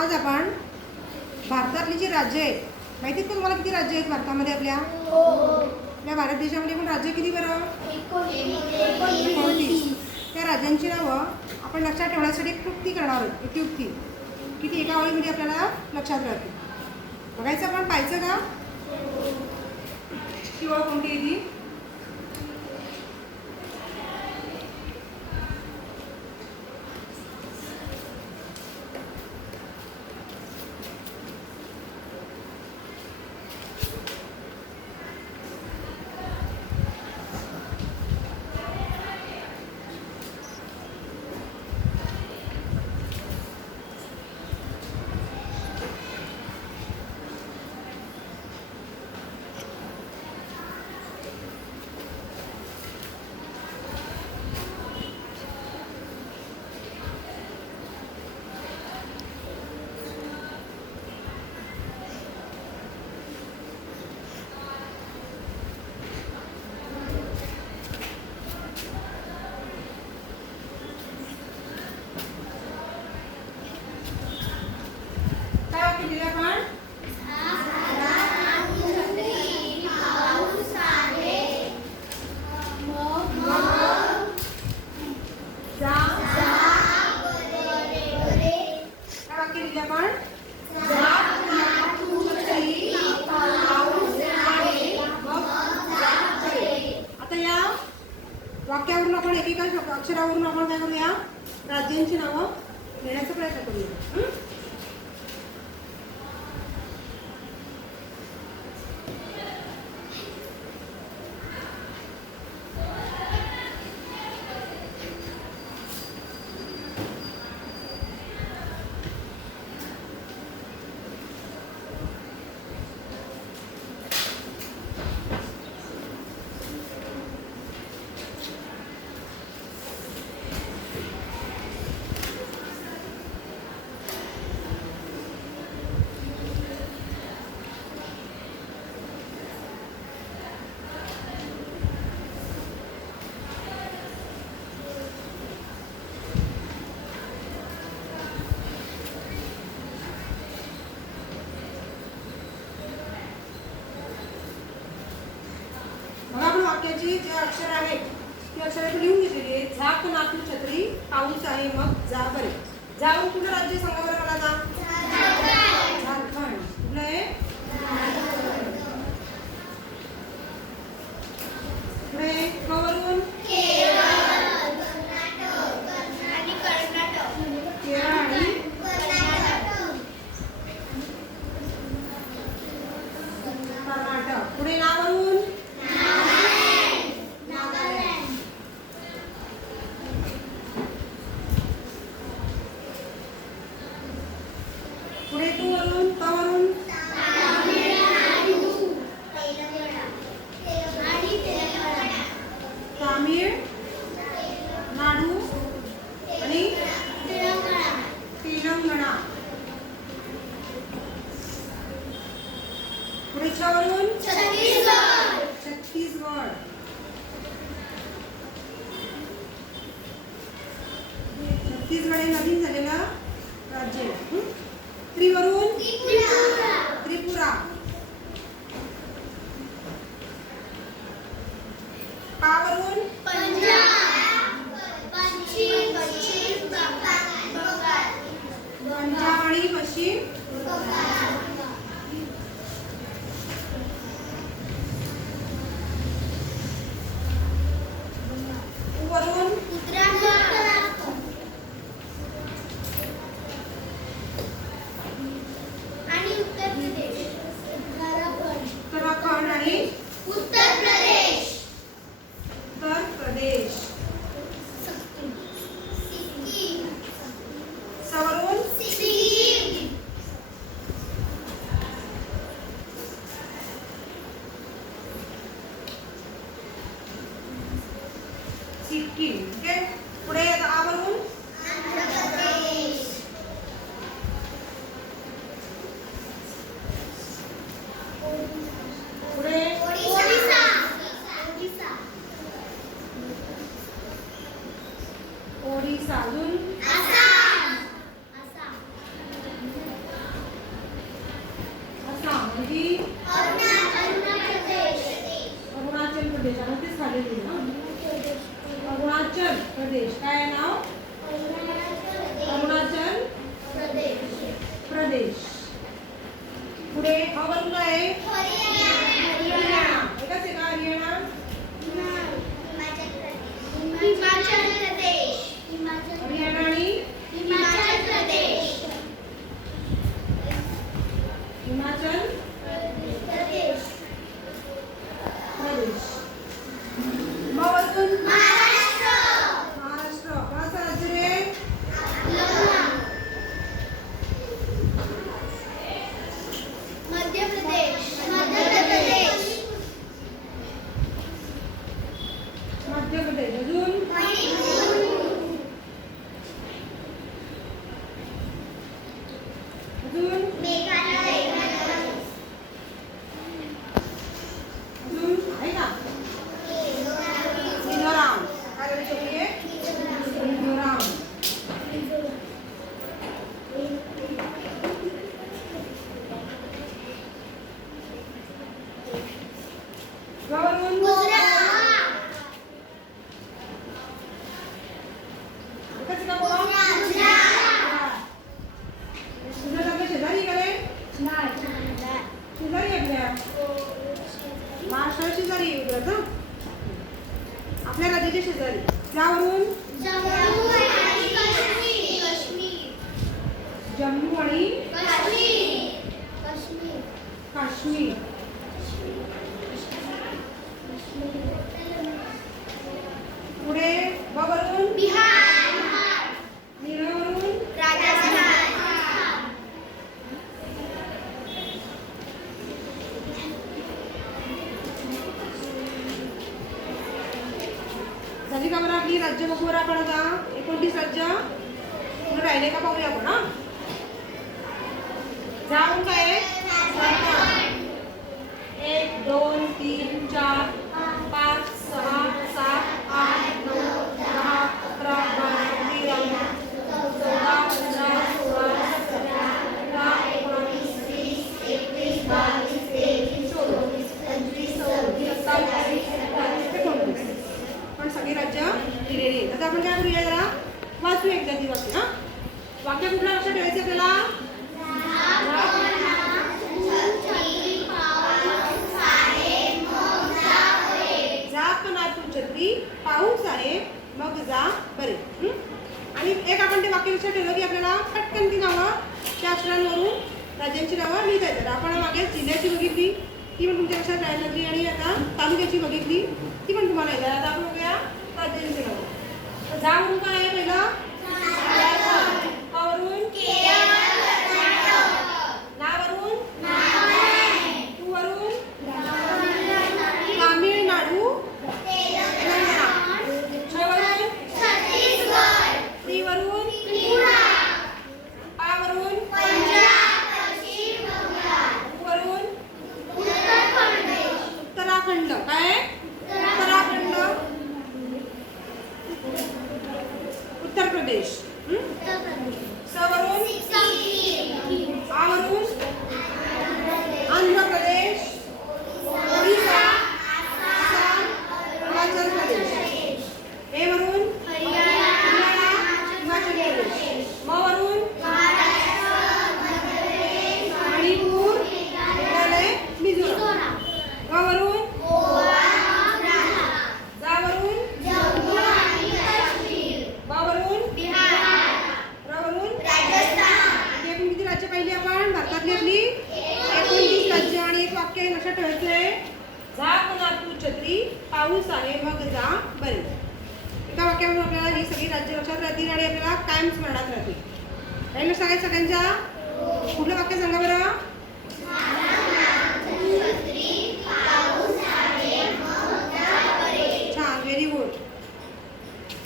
आज आपण भारतातली जी राज्य आहेत, माहिती आहेत का तुम्हाला किती राज्य आहेत भारतामध्ये? आपल्या भारत देशामध्ये पण राज्य किती बरं? 29. त्या राज्यांची नावं आपण लक्षात ठेवण्यासाठी एक क्लुप्ती करणार आहोत, एक युक्ती की ती एका ओळीमध्ये आपल्याला लक्षात राहते. बघायचं आपण, पाहायचं का ती ओळ कोणती आहे ती? वाक्यावरून आपण एकेका अक्षरावरून आपण काय करूया? राज्यांची नावं घेण्याचा प्रयत्न करूया. वाक्याची जे अक्षर आहेत ती अक्षर लिहून घेतलेली आहेत. झाक नातू छत्री, पाऊस आहे मग जा बरे. जाऊन कुठलं राज्य सांगा बरं मला आता? झारखंड. कुठलं आहे? पुढे कवरून केरळ आणि कर्नाटक. पुढे नावरून पुढे तू वरून कवरून तामिळनाडू आणि तेलंगणा. पुढे वरून छत्तीसगड. छत्तीसगड हे नवीन झालेलं राज्य आहे. त्रिवरून त्रिपुरा. पावरून पंजाब आणि पश्चिम वरून उत्तराखंड आणि उत्तर प्रदेश. सवरून जम्मू आणि काश्मीर. पुढे ब वरून नीळवरून झाली का बरं आपली राज्य बघू बरं आपण आता 29 राज्य पुढे राहिले का पाहूया आपण. हा जाऊन काय आहे? 1 2 3 4 5 6 7 8 9 10 11 12 13 14 15 16 17 18 19 20 21 22 23 24 25 26 27 28 29 पण सगळी राज्य दिलेली आहेत. आता आपण काय करूया जरा वाचू एकदा ती वाक्य. हा वाक्य कुठलं लक्षात ठेवायचं आपल्याला? छत्री पाऊस आहे मग जा बरे. आणि एक आपण ते वाक्य लक्षात ठेवलं की आपल्याला पटकन ती नावं त्या अक्षरांवरून राज्यांची नावं लिहिता येतात. आपण मागे जिल्ह्याची बघितली ती पण तुमच्या लक्षात राहायला लागली आणि आता तालुक्याची बघितली ती पण तुम्हाला येतात. आता आपण बघूया राज्यांची नावं. जा वरून काय आहे पहिलं? वरून नावरून वरून तामिळनाडू उत्तराखंड. काय? उत्तराखंड उत्तर प्रदेश. सवरून आवरून आंध्र प्रदेश ओडिशा आसाम अरुणाचल प्रदेश. हे वरून हरियाणा हिमाचल प्रदेश. म वरून मणिपूर मेघालय मिझोराम. ग वरून जा वरून ब वरून र वरून राजस्थान. एकूण किती राज्य पाहिली आपण भारतातली आपली? 29 राज्य. आणि एक वाक्य लक्षात ठेवायचंय. झाक ना तू छत्री पाऊस आहे मग जा बरे. एका वाक्यावरून आपल्याला ही सगळी राज्य लक्षात राहतील आणि आपल्याला कायम स्मरणात राहतील. राहिलं सांगायचं सगळ्यांच्या? कुठलं वाक्य सांगा बरं?